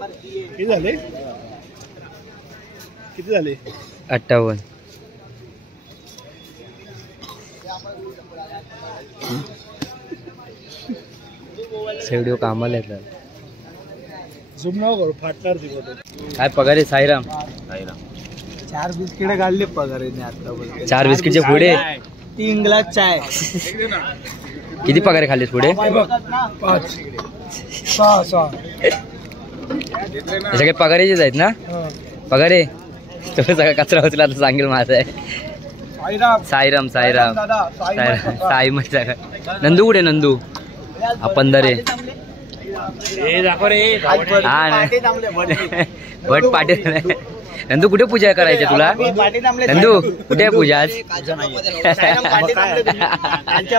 किती झाले 58. शेवडिओ कामाला येतात. झूम नाव करू फाटणार दिवस. काय पगार आहे साईराम? 4 बिस्किट घालले पगार आहे आता. 4 बिस्किटचे पुढे 3 ग्लास चाय. किती पगार खाल्लेस पुढे? 5 6 सगळे पगारीचेच आहेत ना? पगार आहे तो सगळा कचरा उचला तर सांगेल माझा आहे. साईराम साईराम साई मग नंदू कुठे? नंदू आपण दरे भट पाटील. नंदू कुठे पूजा करायची तुला? नंदू कुठे पूजा आज?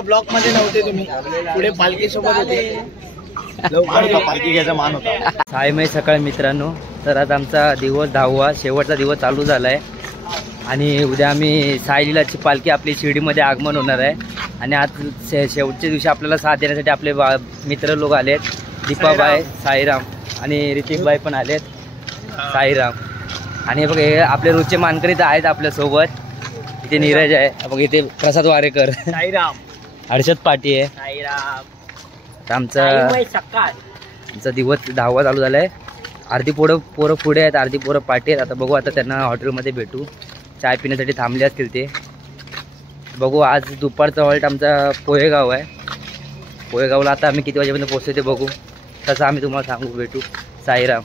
ब्लॉक मध्ये नव्हते तुम्ही, पुढे पालखी सोबत होते. पालखी घ्यायचा मान होता. साईमय सकाळ मित्रांनो, तर आज आमचा दिवस 10वा शेवटचा दिवस चालू झालाय आणि उद्या आम्ही साईलीलाची पालखी आपली शिर्डीमध्ये आगमन होणार आहे. आणि आज शेवटच्या दिवशी आपल्याला साथ देण्यासाठी आपले मित्र लोक आलेत. दीपाबाई, साईराम आणि ऋतिकबाई पण आलेत. साईराम आणि बघ हे आपले रोजचे मानकरी तर आहेत आपल्यासोबत. इथे नीरज आहे बघ, इथे प्रसाद वारेकर, साईराम, हर्षद पाटी आहे. साईराम. आमचा दिवस 10वा चालू झालाय. अर्धी पोरं पुढे आहेत, अर्धी पोरं पाठी आहेत. आता बघू, आता त्यांना हॉटेलमध्ये भेटू, चाय पिण्यासाठी थांबले असतील ते. बघू आज दुपारचा हॉल्ट आमचा पोहेगाव आहे. पोहेगावला आता आम्ही किती वाजेपर्यंत पोहोचतो ते बघू, तसं आम्ही तुम्हाला सांगू, भेटू. साईराम.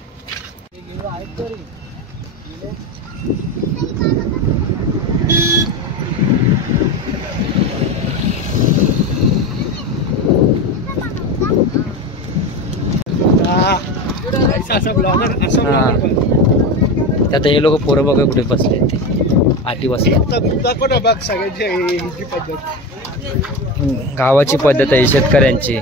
आता हे लोक पोरं बघा कुठे बसले, ते आठी बसले. गावाची पद्धत आहे शेतकऱ्यांची.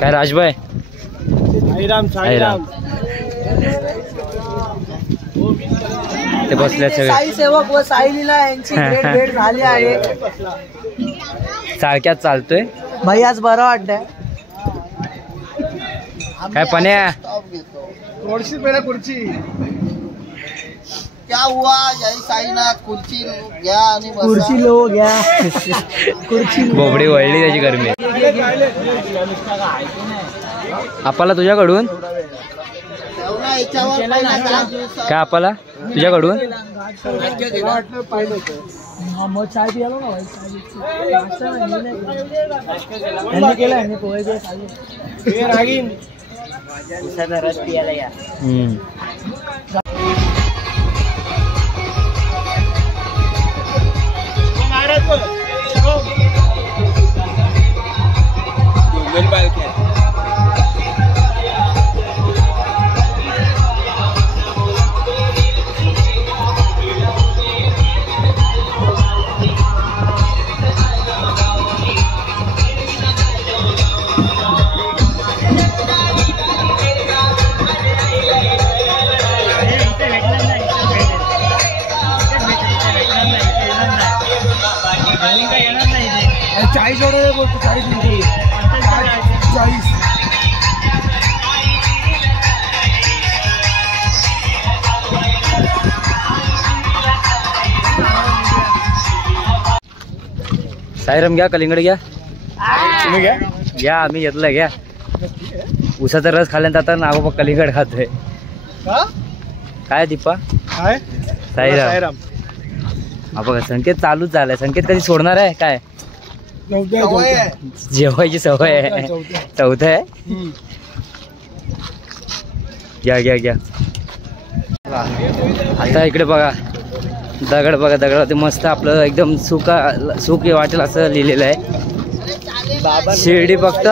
काय राजभाई? साईराम ते बसले सगळे. साई सेवक व साईलीला यांची भेट झाली आहे. सारख्यात चालतोय भाई. आज बरं वाटतंय. काय पण्या? खुर्ची क्या हुआ? जय साईनाथ. खुर्ची घ्या आणि खुर्ची लो घ्या. खुर्ची बोबडी वळली त्याची गरमी. आपल्याला तुझ्याकडून काय? आपल्याला तुझ्याकडून साईराम घ्या, कलिंगड घ्या. तुम्ही घ्या, आम्ही घेतलं. घ्या. उसाचा रस खाल्ल्यानंतर आता नागोबा कलिंगड खातोय. काय दीपा? साईराम. हा बघा, संकेत चालूच झालाय. संकेत कधी सोडणार आहे? काय जेवायची सवय आहे. चौथं आहे. घ्या घ्या घ्या. आता इकडे बघा, दगड बघा, दगडावरती मस्त आपलं एकदम सुख वाटेल असं लिहिलेलं आहे. शिर्डी फक्त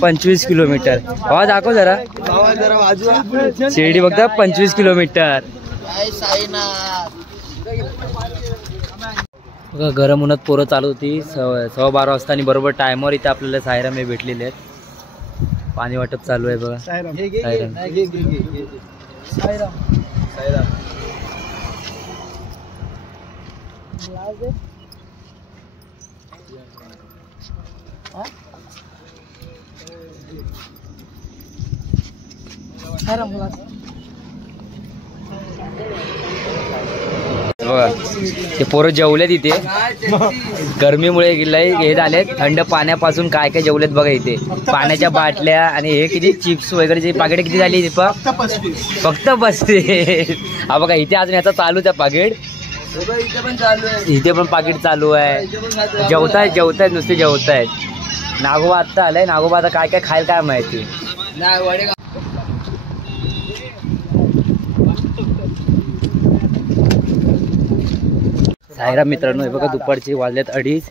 25 किलोमीटर. भावा दाखव जरा. शिर्डी फक्त 25 किलोमीटर. बघा, गरम उन्हात पोरं चालू होती. 12:15 वाजता आणि बरोबर टायमवर इथे आपल्याला साईराम हे भेटलेले आहेत. पाणी वाटप चालू आहे बघा. साईराम. ते पोरं जेवलेत इथे, गरमीमुळे हे झाले थंड पाण्यापासून काय काय जेवलेत बघा इथे. पाण्याच्या बाटल्या आणि हे किती चिप्स वगैरे जे पाकिट किती झाली फक्त 35. हा बघा इथे अजून याचा चालूच आहे पाकिट, इथे पण पाकिट चालू आहे. जेवतायत नुसते जेवतायत. नागोबा आत्ता आलाय, नागोबा आता काय काय खायला काय माहिती. सायरा मित्रांनो, हे बघा दुपारची वाजल्यात 2:30.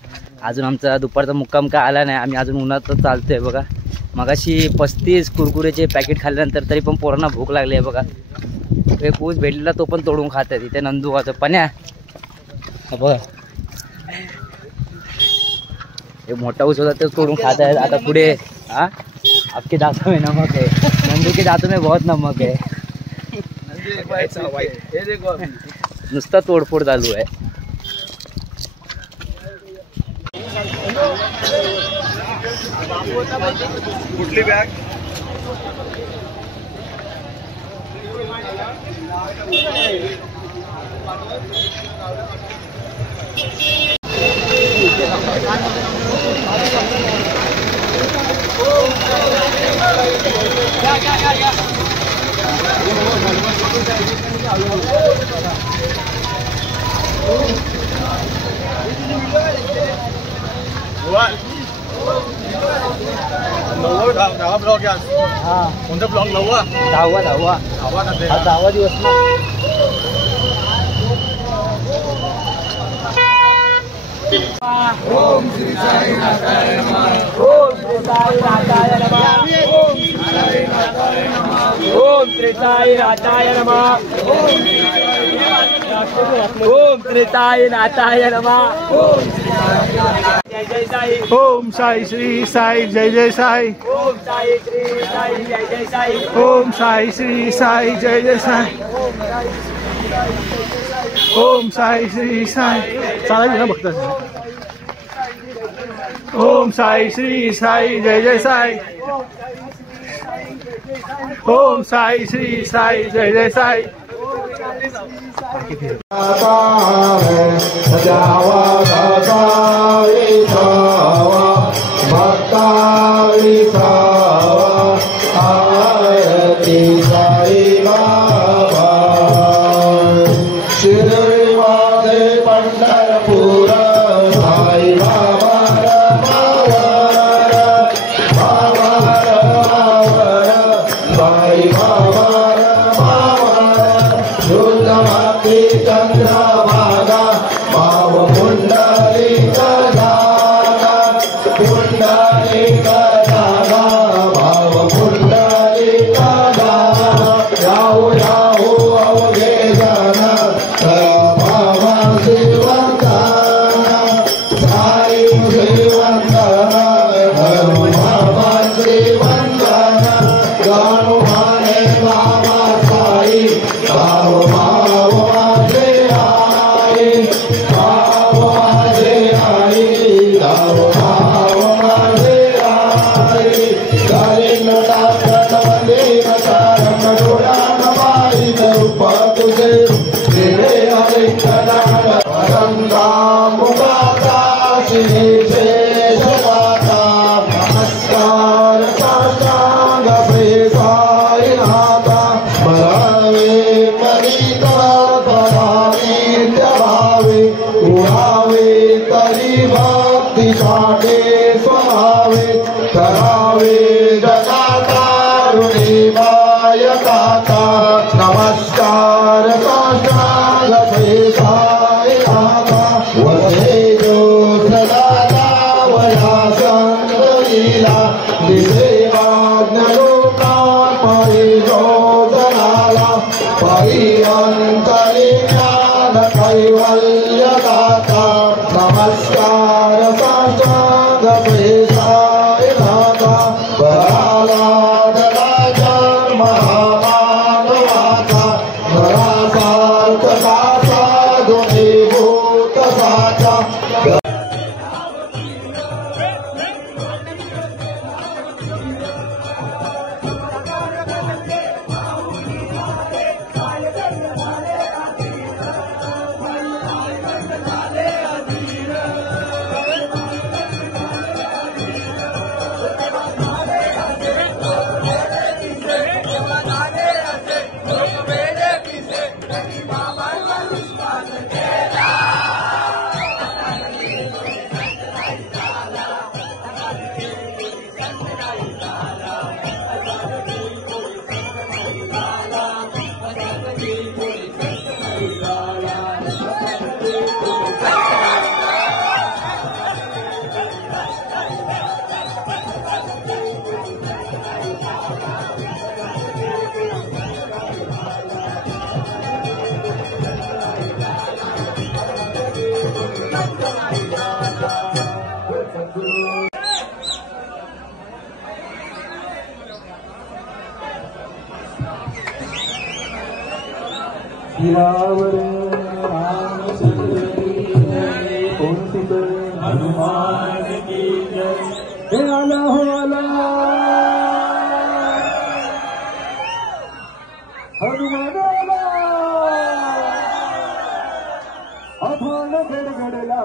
अजून आमचा दुपारचा मुक्काम काय आला नाही. आम्ही अजून उन्हातच चालतोय बघा. मगाशी 35 कुरकुरेचे पॅकेट खाल्ल्यानंतर तरी पण पोरांना भूक लागली आहे बघा. एक ऊस भेटलेला तो पण तोडून खात आहे. इथे नंदू खातो पण्या बघा, एक मोठा ऊस होता तो तोडून खात आहे. आता पुढे आपके दांतों में नमक है, नंदू के दांतों में बहुत नमक है. नुसता तोडफोड चालू आहे. कुठली बॅग? दहावा ब्लॉग आहे. कोणता ब्लॉग? 9वा. 10वा दिवस ना. ओम श्री साई नाथाय नमः. ओम श्री साई नाथाय नमः. ओम श्री साई नाथाय नमः. ओम श्री साई नाथाय नमः. जय साई. ओम साई श्री साई जय जय साई. ओम साई श्री साई जय जय साई. ओम साई श्री साई जय जय साई. ओम साई श्री साई. चालायचं ना बघता. ओम साई श्री साई जय जय साई. ओम साई श्री साई जय जय साई. हनुमान की जय। आला हो आला हनुमान आला अभान गडगडला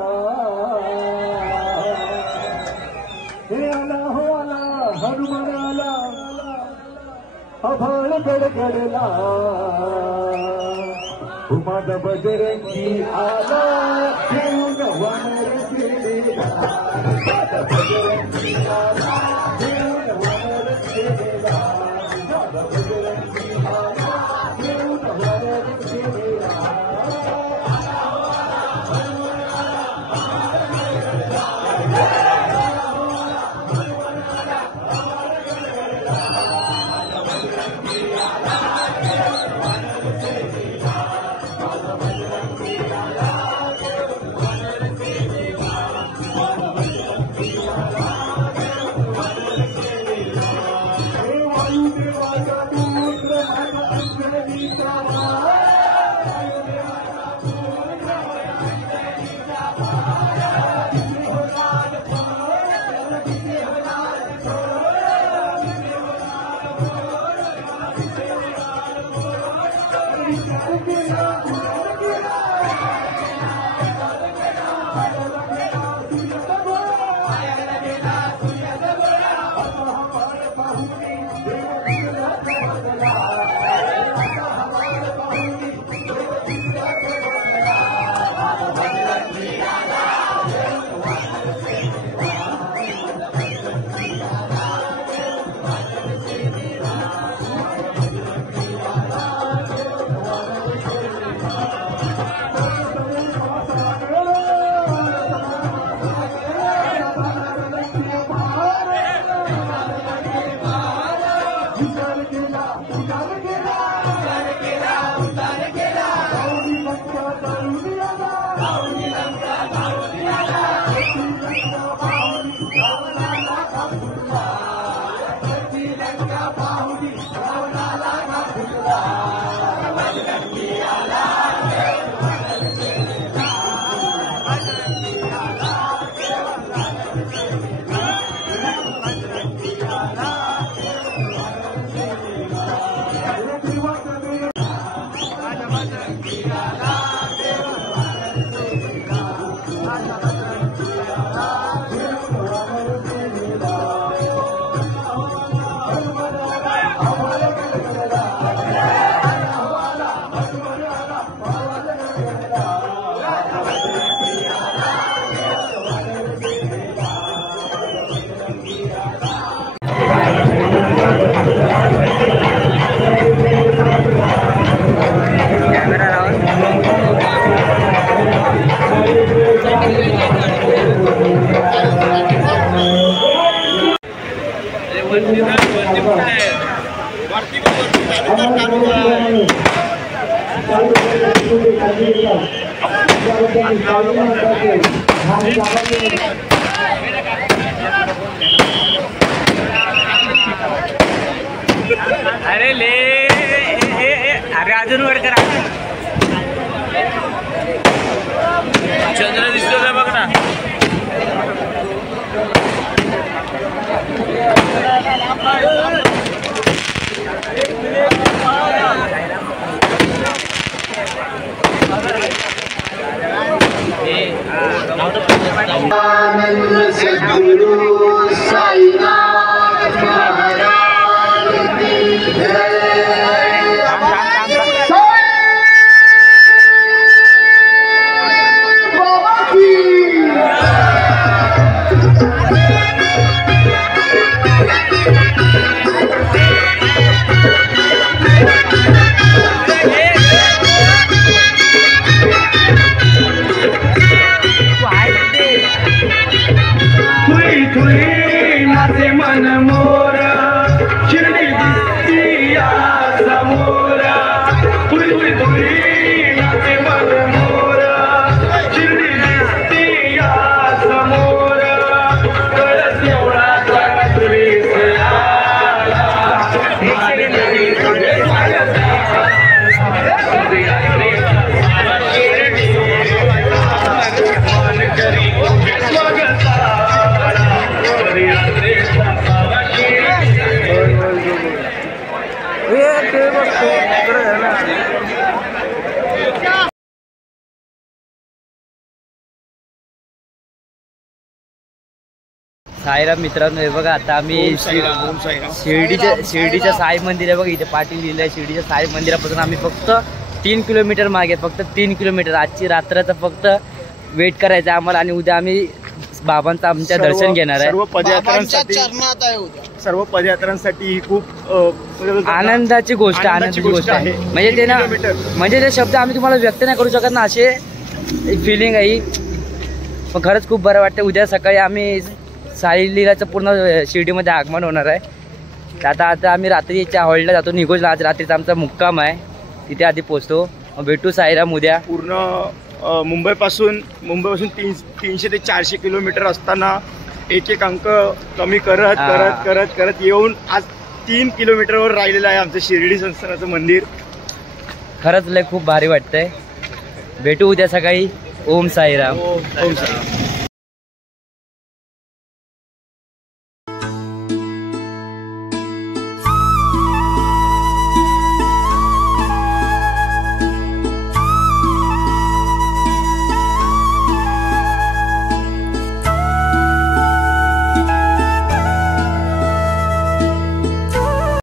हे आला हो आला हनुमान आला अभान गडगडला माझा बजरंगी आला घेऊन वानर केलेला माझा बजरंगी आला घेऊन वानर केलेला माझा बजरंगी आला घेऊन वानर केलेला अरे ले अरे अजून वर करा चंद्र दिसतो का बघ ना सद्गुरु साईनाथ महाराज की जय। बाबा की तुई साईराम मित्रांनो, हे बघा आता आम्ही शिर्डीच्या साई मंदिर आहे बघा, इथे पाटील लिहिलं आहे. शिर्डीच्या साई मंदिरापासून आम्ही फक्त 3 किलोमीटर मागे, फक्त 3 किलोमीटर. आजची रात्राचं फक्त वेट करायचं आहे आम्हाला आणि उद्या आम्ही बाबांचं आमच्या दर्शन घेणार आहे. सर्व पदयात्रांसाठी ही खूप आनंदाची गोष्ट आहे. म्हणजे ते ना, म्हणजे ते शब्द आम्ही तुम्हाला व्यक्त नाही करू शकत ना, असे एक फिलिंग आहे. पण खरंच खूप बरं वाटतं. उद्या सकाळी आम्ही साई लीलाचं पूर्ण शिर्डीमध्ये आगमन होणार आहे. आता आम्ही रात्रीच्या हॉल्टला जातो, निघोजला. आज रात्रीचा आमचा मुक्काम आहे, तिथे आधी पोहोचतो. मग भेटू साईराम उद्या. पूर्ण मुंबईपासून 300 ते 400 किलोमीटर असताना एक अंक कमी करत येऊन आज 3 किलोमीटरवर राहिलेलं आहे आमचं शिर्डी संस्थानाचं मंदिर. खरंच लय खूप भारी वाटतंय. भेटू उद्या सकाळी. ओम साईराम. ओम साईराम.